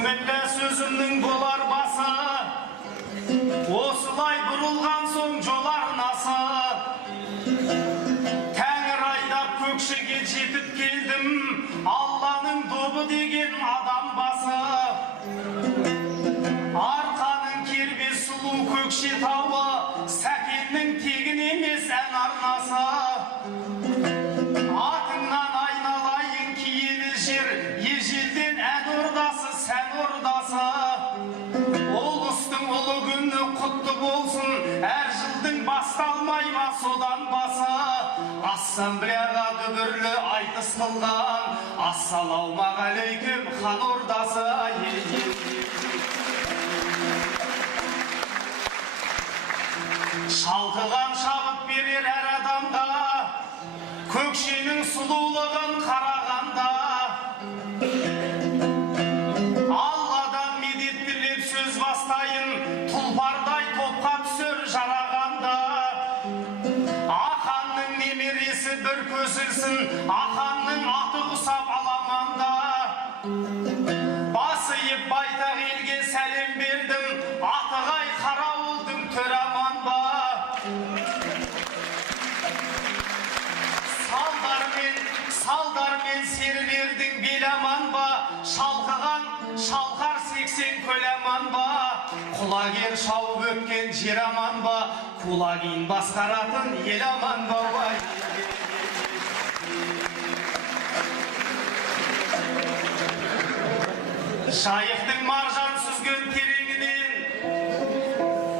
Сімілі сөзімнің болар басы, осылай бұрылған соң жолар насы. Тәңір айдап көкшеге жетіп келдім, Алланың добы деген адам басы. Арқаның кербез сұлу көкше тауы, Сәкеннің тегін емес ән арнасы. Атыңнан айналайын киелі жер, ежелден ән ордасы, сән ордасы. Ұлыстың ұлы күні құтты болсын, әр жылдың басталмай ма содан басы. Ассамблеяға дүбірлі айтыс қылған, ассалаумағалейкум хан ордасы. Шалқыған шабыт берер әр адамға, көкшенің сұлулығын қарағанда. Алладан медет тілеп сөз бастайын, тұлпардай топқа түсер жарағанда. Аханның немересі бір көсілсін, Аханның аты құсап аламанда. Басыйып байтақ елге сәлем бердім, Атығай қарауылдың төраман ба. Салдармен серілердің бел аман ба, шалқыған шалқар 80 көл аман ба. Құлагер шауып өткен жер аман ба, Кулагин басқаратын ел аман ба. Жайықтың маржан сүзген тереңінен,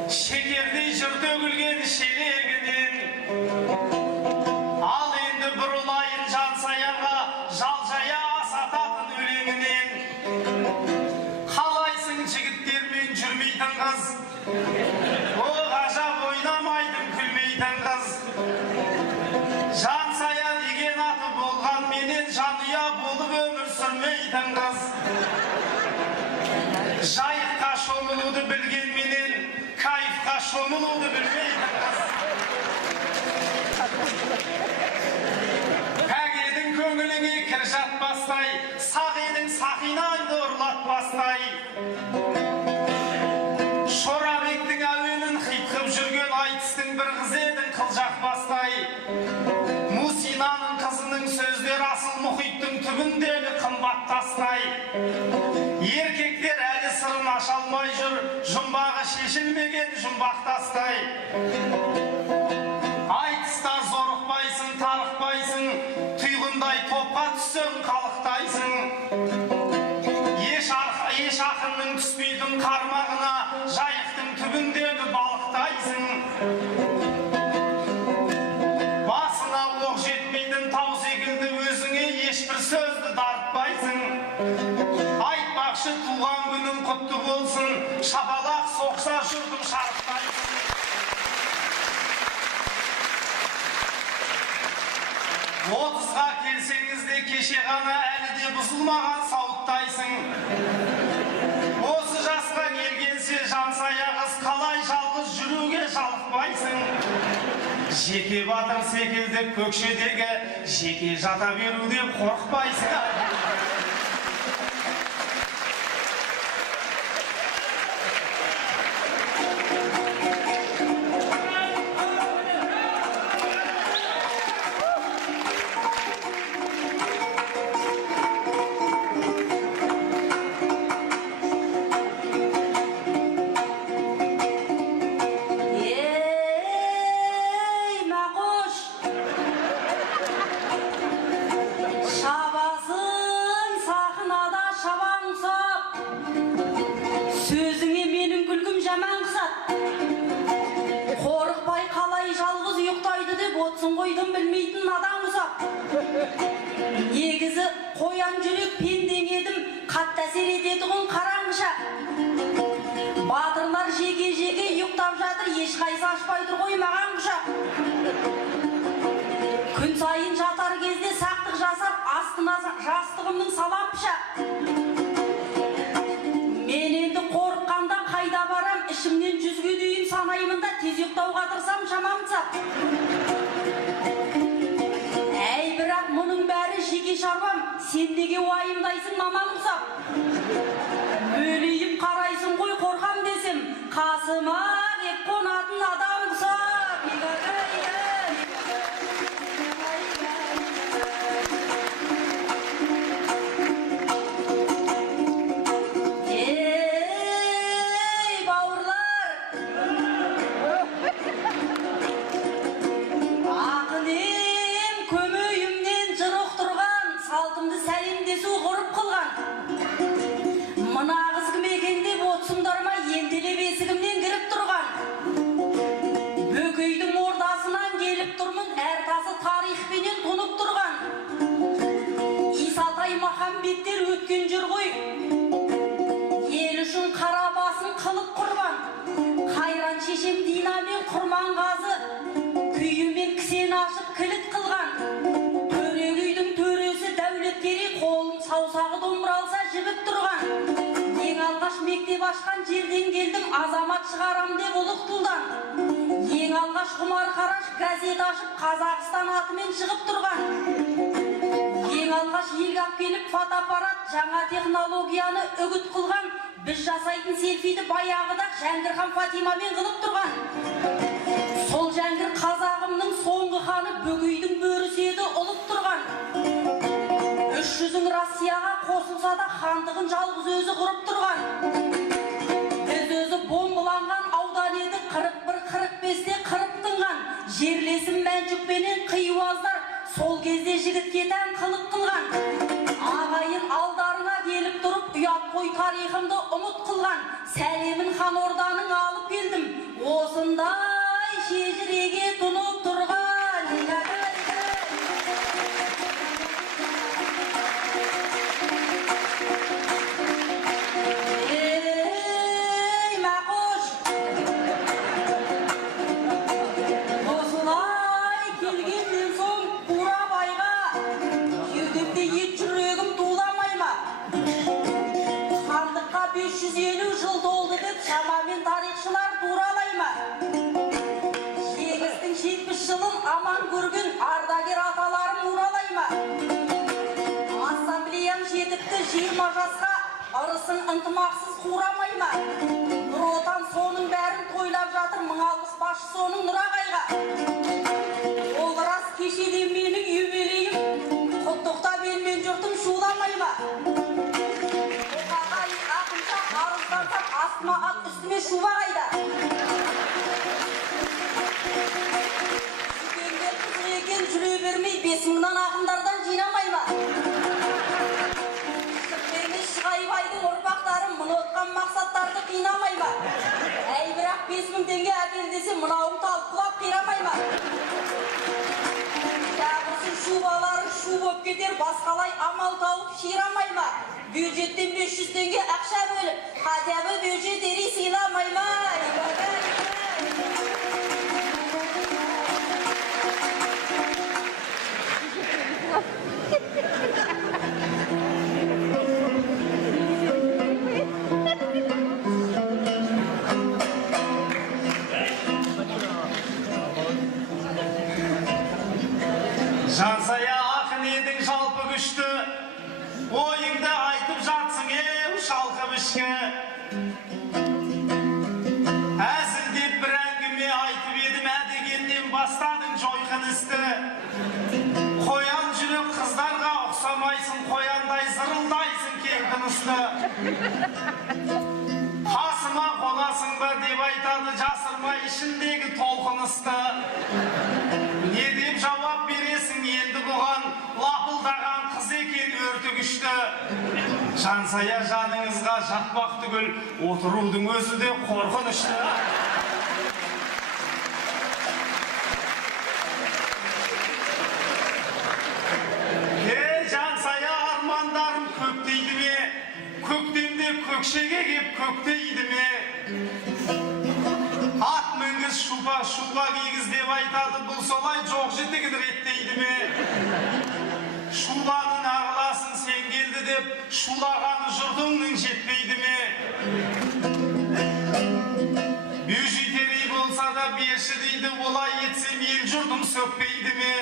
шекердей жыр төгілген шелегінен. Ал енді бұрылайын жансаяға, жалжая асататын өлеңінен. Қалайсың жігіттермен жүрмейтін қыз, о ғажап ойнамайтын күлмейтін қыз. Жансая деген аты болған менен, жанұя болып өмір сүрмейтін қыз. Жайыққа шомылуды білген менен, кайфқа шомылуды білмейтін қыз. Пәгедің көңіліңе кір жатпастай, Сағидің сақинайды ұрлатпастай. Шорабектің әуенін хит-қып жүрген айтыстың бір қыз едің қылжақпастай. Мусинаның қызының сөздер асыл мұхиттың түбіндегі қымбат тастай. Еркектер әлі сырын аша алмай жүр, жұмбағы шешілмеген жұмбақ тастай. Айтыста зорықпайсың, тарықпайсың, тұйғындай топқа түссең қалықтайсың. Еш ақынның түспейтін қармағына, жайықтың түбіндегі балықтайсың. Басына оқ жетпейтін тау секілді өзіңе ешбір сөзді дарытпайсың. Айтпақшы туған күнің құтты болсын, шапалақ соқса жұртым шарықтайсың. Отызға келсеңіз де кеше ғана әлі де бұзылмаған сауыттайсың. Осы жасқа келгенсе жансая қыз, қалай жалғыз жүруге жалықпайсың. Жеке батыр секілді көкшедегі, жеке жата беруден қорықпайсың. Білмейтін адам ұзап. Негізі қоян жүрек пендең едім, қатты әсер етеді ғын қараңғыша. Батырлар жеке-жеке ұйықтап жатыр, ешқайсы ашпайдыр ғой маған құшақ. Күн сайын жатар кезде сақтық жасап, астына жастығымның салам пышақ. Мен енді қорыққанда қайда барам, ішімнен 100-ге дейін санаймын да, тез ұйықтауға тырсам шамам сап. Әй, бірақ мұның бәрі жеке шаруам, сен неге уайымдайсың мамам ұсап? басыма кеп қонатын адам құсап ей бауырлар, ақынем көмейімнен жырық тұрған, салтымды сәлемдесу ғұрып қылған. Мына қыз кім екен деп отсыңдар ма, ентелеп есігімнен кіріп тұрған. Бөкейдің ордасынан келіп тұрмын, әр тасы тарихпенен тұнып тұрған. Исатай Махамбеттер өткен жүр ғой, ел үшін қара басын қылып құрбан. Қайран шешем Дина мен Құрманғазы күйімен кісен ашып кілік қылған. Төрек үйдің төресі Дәулеткерей қолын саусағы домбыралса жібіп тұрған. Ең алғаш мектеп ашқан жерден келдім, азамат шығарам деп ұлық тұлдан. Ең алғаш Құмар Қараш газет ашып Қазақстан атымен шығып тұрған. Ең алғаш елге алып келіп фотоаппарат жаңа технологияны үгіт қылған. Біз жасайтын селфиді баяғыда Жәңгірхан Фатимамен қылып тұрған. Сол Жәңгір қазағымның соңғы ханы Бөкейдің бөрісі еді ұлып тұрған. 300-ің Россияға қосылса да хандығын жалғыз өзі құрып тұрған. Біз өзі бомбыланған аудан еді, 41-45-те қырып тынған. Жерлесім Мәншүкпенен қиюаздар сол кезде жігітке тән қылық қылған. Ағайын алдарына келіп тұрып, ұят қой тарихымды ұмыт қылған. Сәлемін хан орданың алып келдім, осындай шежіреге тұнып тұрған. Шамамен тарихшылар туралай ма? Жеңістің 70 жылын аман көрген ардагер аталарым уралай ма? Ассамблеям жетіпті 20 жасқа, ырысын ынтымақсыз қурамай ма? Нұр Отан соның бәрін тойлап жатыр, 1060 басшы соның Нұрағайға. Ол рас кешеден менің юбилейім, құттықтап елмен жұртым шуламай ма? Астыма ат үстіме шуба қайда. Дүкендер қызық екен жүре бермей 5000-нан ақындардан жинамай ма? Шықпемес Шығайбайдың ұрпақтарын мұнотқан мақсаттарды қинамай ма? Әй бірақ 5000 теңге әпел десе мынауым талқылап қирамай ма? Жағырсын шубалары шу боп кетер, басқалай амал тауып ширамай ма? Бюджеттен 500 теңге ақша бөліп, қатябы бюджет ери сыйламай ма? Жансая ақын едің жалпы күшті, ойыңды айтып жатсың шалқып ішкі. Әзілдеп бір әңгіме айтып едім, әдегеннен бастадың жойқын істі. Қоян жүрек қыздарға ұқсамайсың, қояндай зырылдайсың кең тынысты. Қасыма қонасың ба деп айтады, жасырмай ішіндегі толқынысты. Не деп жауап бересің енді бұған, лапылдаған қыз екен өрті күшті. Жансая жаныңызға жатпақ түгіл, отырудың өзі де қорқынышты. Жансая армандарым көктейді ме, көктемде көкшеге кеп көктейді ме? Ат мінгіз шуба кигіз деп айтады, бұл солай жоқ жітігін реттейді ме? Шубаның ағыласын сен келді деп, шулағаны жұртыңның жетпейді ме? Бюджетері болса да берші дейді, олай етсем ел жұртым сөкпейді ме?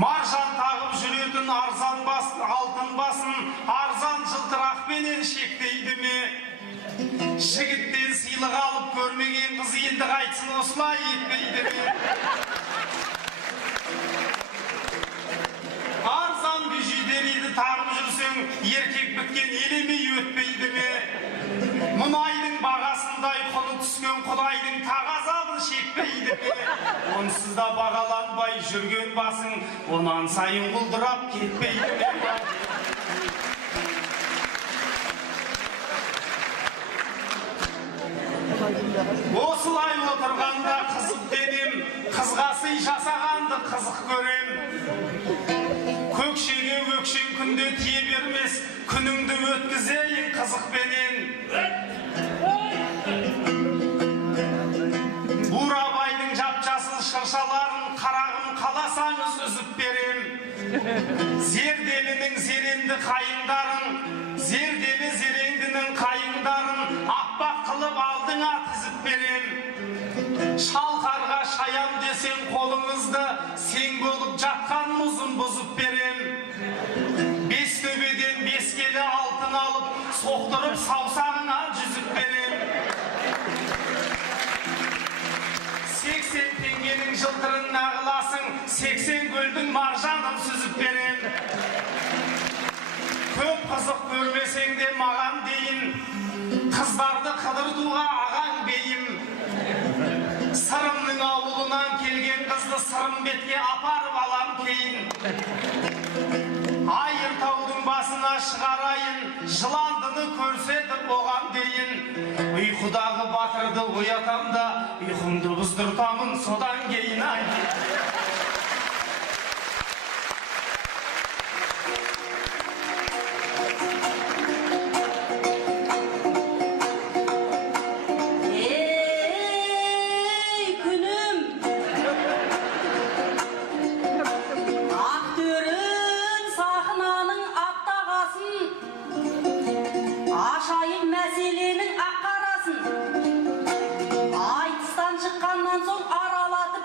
Маржан тағып жүретін арзан басын, алтын басын, арзан жылтырақпенен шектейді ме? Жігіттен сыйлық алып көрмеген қыз енді қайтсын осылай етпейді ме? Арзан бүйжиден тағып жүрсең, еркек біткен елемей өтпейді ме? Мұнайдың бағасындай құны түскен құдайдың тағазабын шекпейді ме? Онсыз да бағаланбай жүрген басың, онан сайын құлдырап кетпейді ме? Осылай отырғанда қызық денем, қызға сый жасағанды қызық көрем. Көкшеге өкшен күнде тие бермес, күніңді өткізейін қызықпенен. Бурабайдың жап-жасыл шыршаларын қарағым қаласаңыз үзіп берем. Зерделінің зеренді қайыңдарын, зерделі зереңдінің қайыңдарын аппақ қылып алдыңа тізіп берем. Шалқарға шаям десең қолыңызды, сен болып жатқан мұзын бұзып берем. Бес төбеден бес келі алтын алып, соқтырып саусағыңа жүзіп берем. 80 теңгенің жылтырын нағыласың, 80 көлдің маржанын сүзіп берем. Көп қызық көрмесең де маған дейін, қыздарды қыдыртуға ағаң бейім. Сырымның ауылынан келген қызды Сырымбетке апарып алам кейін. Айыртаудың басына шығарайын, жыландыны көрсетіп оған дейін. Ұйқыдағы батырды оятам да, ұйқымды бұздыртамын содан кейін ай.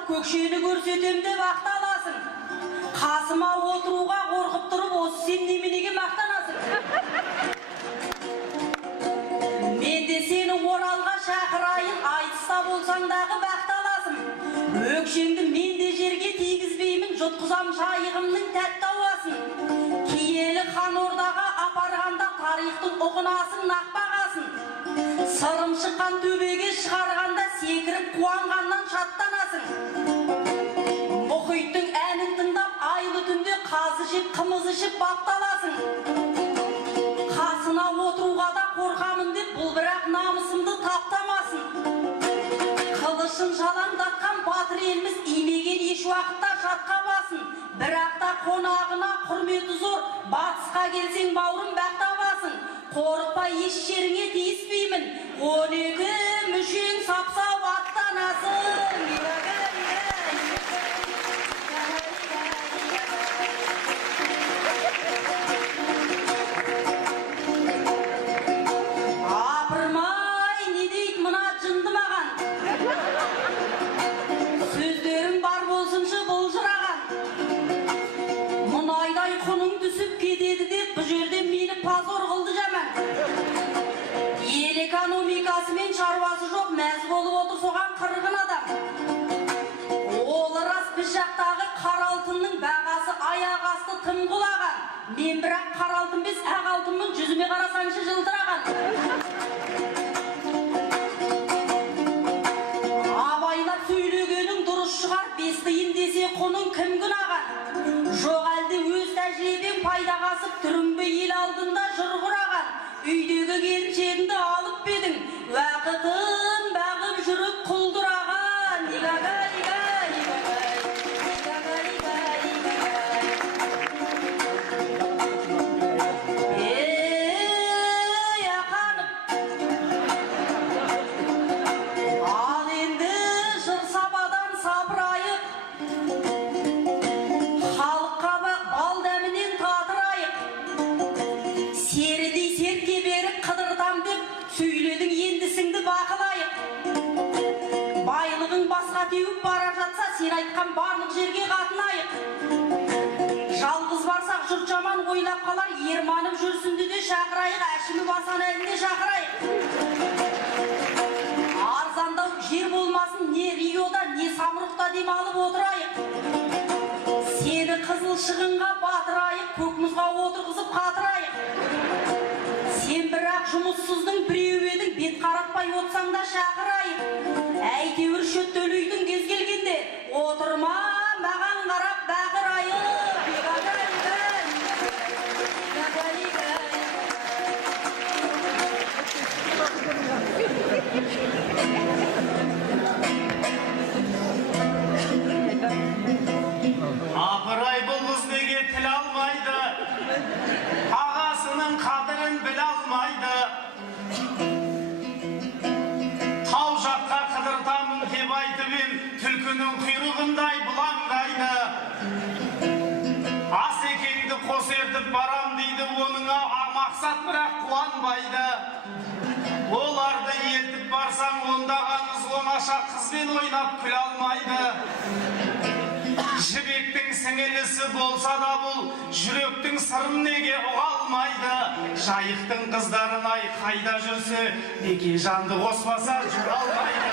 Көкшені көрсетем деп ақталасың. Қасыма отыруға қорқып тұрып, осы сен неменеге мақтанасың? Мен де сені Оралға шақырайын, айтыста болсаң дағы бақталасың. Өкшеңді мен де жерге тигізбеймін, жұтқызам жайығымның тәтті ауасын. Киелі хан ордаға апарғанда тарихтың ұғынасың, нақпағасын. Сырым шыққан төбеге шығарғанда секіріп қуанғаннан шаттанасың. Мұхиттың әнін тыңдап айлы түнде қазы жеп, қымыз ішіп бапталасың. Қасына отыруға да қорқамын деп, бұл бірақ намысымды таптамасын. Қылышын жалаңдатқан батыр еліміз имеген еш уақытта жатқа басын. Бірақ та қонағына құрметі зор, батысқа келсең бауырым бақтабасың. Қорықпа еш жеріңе тиіспеймін, 12 мүшең сапсау аттанасың. Апырмай, не дейді мына жынды маған? Сөздерім бар болсыншы бұлжыраған. Мұнайдай құның түсіп кетеді деп, бұл жерде мені пазор қылды жаман. Ел экономикасымен шаруасы жоқ, мәз болып отыр соған қырғын адам. Ол рас, біз жақтағы қара алтынның бағасы аяқ асты тым құлаған. Мен бірақ қара алтын без ақ алтынмын, жүзіме қарасаңшы жылтыраған. Абайлап сөйлегенің дұрыс шығар, бес тиын десе құның кім күнаған? Жоқ әлде өз тәжірибең пайда қасып, түрінбе ел алдында жыр құраған. Үйдегі келіншегіңді алып бедің, уақытын бағып жүріп құлдыраған. Ей ақаным, ал енді жыр сабадан сабырайып, халыққа бал дәмінен татырайық. Серідей сертке беріп қыдыртам деп, сөйледің ендісіңді бақылайық. Байлығың басқа теуіп бара жатса, сен айтқан барлық жерге қатынайық. Жалғыз барсақ жұрт жаман ойлап қалар, ерманып жүрсінді де шақырайық, әшімі басан әлінде шақырайық. Арзан жер болмасын, не Риода, не Самұрықта демалып отырайық. Сені қызыл шығынға батырайық, көк мұзға отырғызып қатырайық. Сен бірақ жұмыссыздың біреу едің, бет қаратпай отсаң да шақырайық. Әйтеуір шөттөлүйдің кез келгенде, отырма маған қарап бақырайық. Апырай, бұл қыз неге тіл алмайды, ағасының қадірін біле алмайды. Тау жаққа қыдыртамын деп айтып ем, түлкінің құйрығындай бұлаңдайды. Асекеңді қос ертіп барам дейді, оныңа мақсат бірақ қуанбайды. Оларды ертіп барсаң, ондағаныз оңаша қызбен ойнап күле алмайды. Жібектің сіңілісі болса да бұл, жүректің сырын неге ұға алмайды. Жайықтың қыздарын ай қайда жүрсе, неге жанды қоспаса жүре алмайды.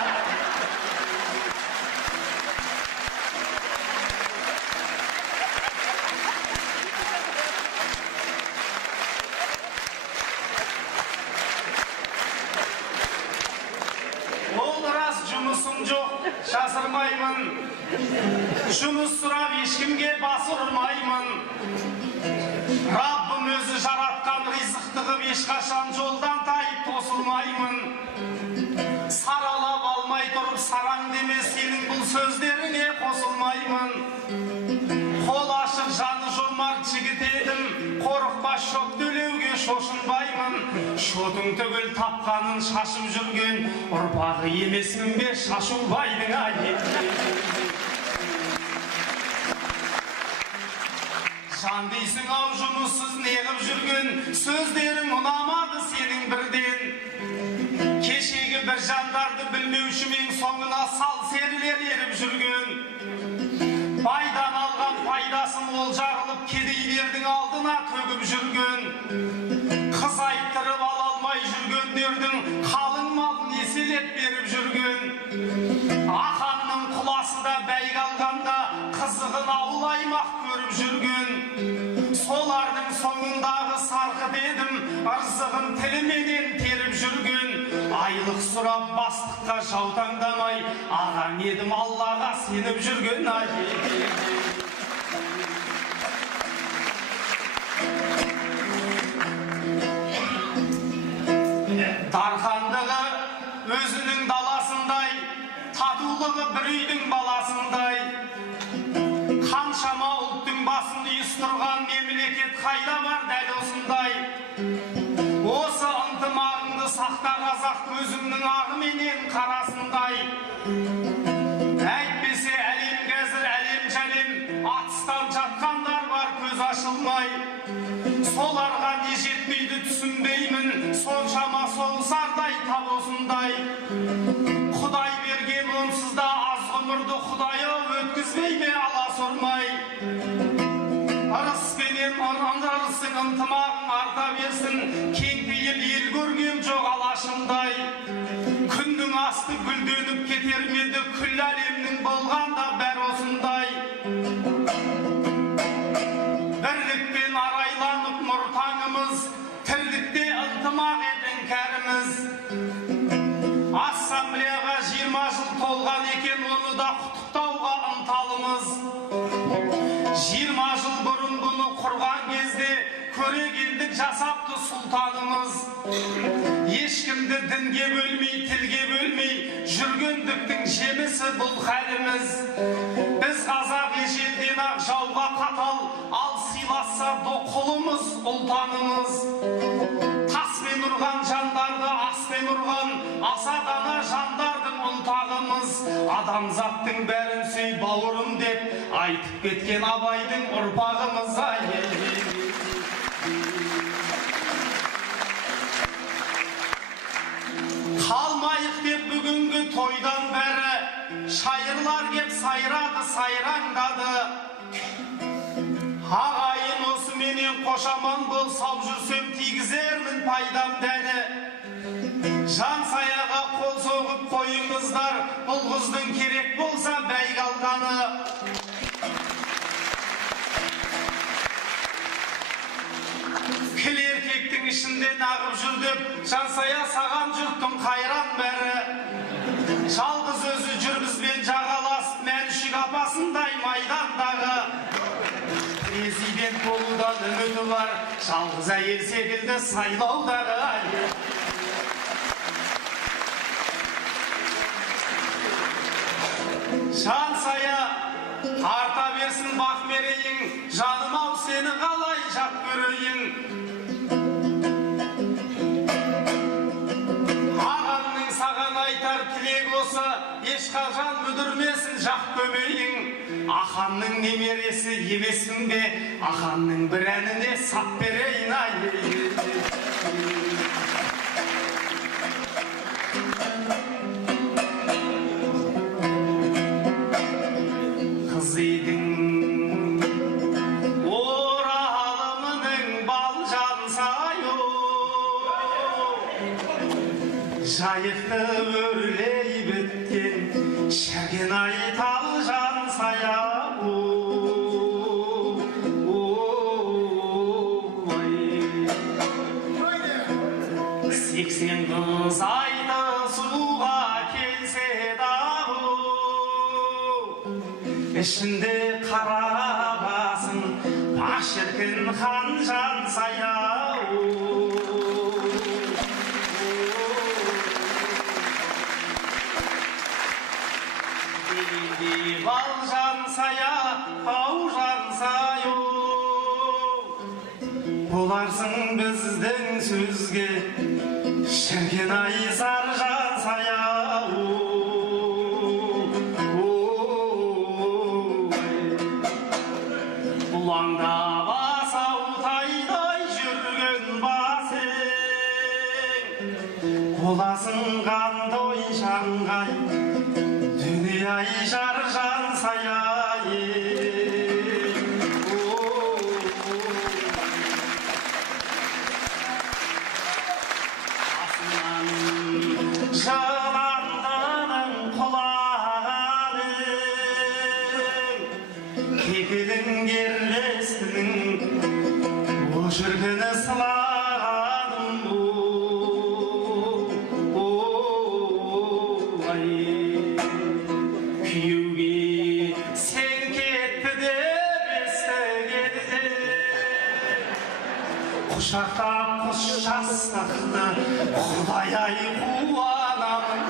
Ол рас, жұмысым жоқ, жасырмаймын. Жұмыс сұрап ешкімге бас ұрмаймын. Раббым өзі жаратқан ризықты қып, ешқашан жолдан тайып тосылмаймын. Саралап алмай тұрып сараң деме, сенің бұл сөздеріңе қосылмаймын. Қол ашық жаны жомарт жігіт едім, қорықпа шоқ төлеуге шошынбаймын. Шотың түгіл тапқанын шашып жүрген, ұрпағы емесің бе Шашубайдың айеті. Жан дейсің ау, жұмыссыз неғып жүрген, сөздерің ұнамады сенің бірден. Кешегі бір жандарды білмеушімен соңына сал серілер еріп жүрген. Байдан алған пайдасын ол жағылып, кедейлердің алдына төгіп жүрген. Қыз айттырып ала алмай жүргендердің қалың малын еселеп беріп жүрген. Аханның құласы да бәйге алғанда қызығын аулаймақ көріп жүрген. Солардың соңындағы сарқыт едім, ырзығын тіліменен теріп жүрген. Айлық сұрап бастыққа жаутаңдамай, ағаң едім Аллаға сеніп жүрген. Дархандығы өзінің даласындай, татулығы бір үйдің баласындай. Қаншама ұлттың басын үйістірған мемлекет қайда бар дәл осындай. Осы ынтымағыңды сақта қазақ, көзіңнің ағы менен қарасындай. Әйтпесе әлем қазір әлем жәлем, атыстан жатқандар бар көз ашылмай. Соларға не жетмейді түсінбеймін, соншама соғысардай тап осындай. Құдай берген онсыз да аз ғұмырды Құдайы өткізбей ме алас ұрмай. Ырыспенен ырысың, ынтымағың арта берсін, кең пейіл ел көрген жоқ алашындай. Күннің асты гүлденіп кетер меді, күллі әлемнің болғанда бәр осындай. Бірлікпен арайланып нұртаңымыз, тірлікте ынтымақ едің кәріміз. Ассамблеяға 20 жыл толған екен, оны да құттықтауға ынталымыз. 20 жыл бұрын бұны құрған кезде көрегендік жасапты сұлтанымыз. Ешкімді дінге бөлмей, тілге бөлмей жүргендіктің жемісі бұл хәліміз. Біз қазақ ежелден ақ жауға қатал, ал сыйласа құлымыз, ұлтанымыз. Таспен ұрған жандарды аспен ұрған, аса дана жандардың ұнтағымыз. Адамзаттың бәрін сүй бауырым деп айтып кеткен Абайдың ұрпағымыз. Қалмайық деп бүгінгі тойдан бәрі, шайырлар кеп сайрады, сайраңдады. Ағайын осы менен қошаман бол, сау жүрсем тигізермін пайдам дәні. Жан саяға қол соғып қойыңыздар, бұл қыздың керек болса бәйге алғаны. Кіл еркектің ішінде нағып жүр деп, жансая саған жұрттың қайран бәрі. Жалғыз өзі жүрбізбен жағалас, Мәншік апасындай майдандағы. Президент болудан үміті бар, жалғыз әйел секілді сайлаудағы. Жансая, арта берсін бақ берейін, жаным ау сені қалай жат көрейін. Ағамның саған айтар тілек осы, ешқашан мүдірмесін жақ көмейін. Аханның немересі емессің бе, Аханның бір әніне сап берейін ай. Қыз едің оралымының балжан сайы, жайықты өрлей біткен шәген айтал жан сая. Сексен қыз айты суға келсе дағы, ішінде қарабасын башіркін хан жан сая. Делінде бал жан сая, ау жан сайы, боларсың біздің сөзге шіркін айзар жан сая. Бұлаңда басау тайдай жүрген басың, боласың қандай жанғай, дүние ай жар жан сая. Жаландының құлағаның, кекілің керлестінің, о жүргіні сылағаным. Күйеуге сен кетті деп естігенде, құшақтап құс жастықты Құдай ай қуанамын.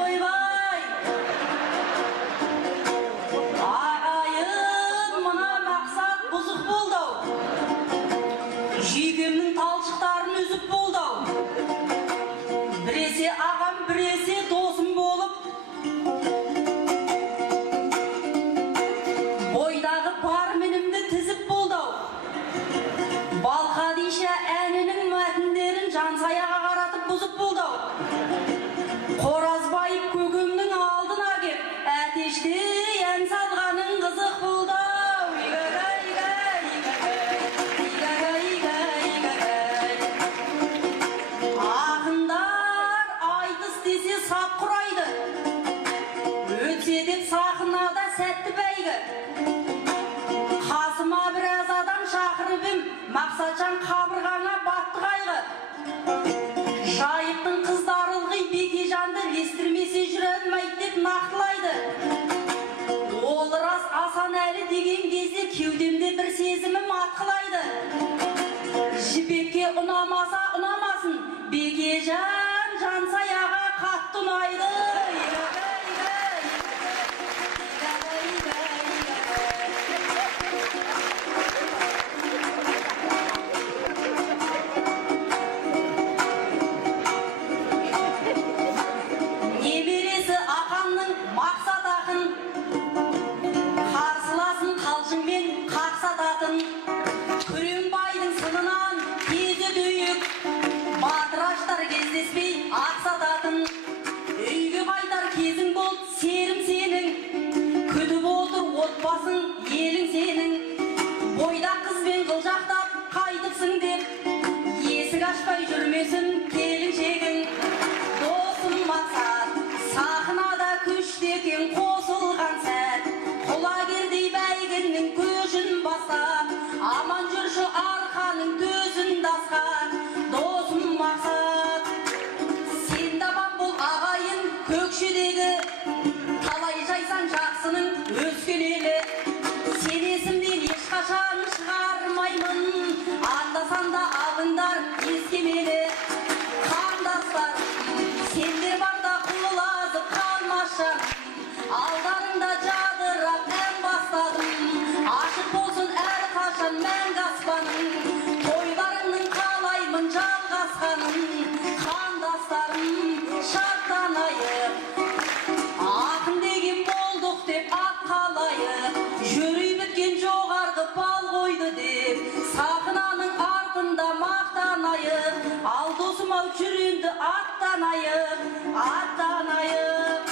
Ойбай! Ағайын, мына мақсат бұзық болды. Жүйкемнің талшықтарын үзіп болды. Біресе ағам, біресе досым болып, бойдағы бар мінімді тізіп болды. Балқадиша әнінің мәтіндерін Жансаяға қаратып бұзып болды. Қоразбайып көкемнің алдына кеп, әтеште ән салғаның қызық болды. Ақындар айтыс десе сап құрайды, өтсе деп сахнада сәтті бәйгі. Қасыма біраз адам шақырып ем, Мақсатжан қабырғаңа батты қайғы. Жайықтың қыздары ылғи Бекежанды естірмесе жүре алмайды деп нақтылайды. Ол рас, Асан әлі деген кезде кеудемде бір сезімім атқылайды. Жібекке ұнамаса ұнамасын, Бекежан Жансаяға қатты ұнайды. Немересі Ақанның мақсат ақын, қарсыласын қалжыңмен қақсататын, Күреңбайдың сынынан кезі дөйік, батыраштар кездеспей ақсататын. Ал досым ау жүр енді аттанайық, аттанайық.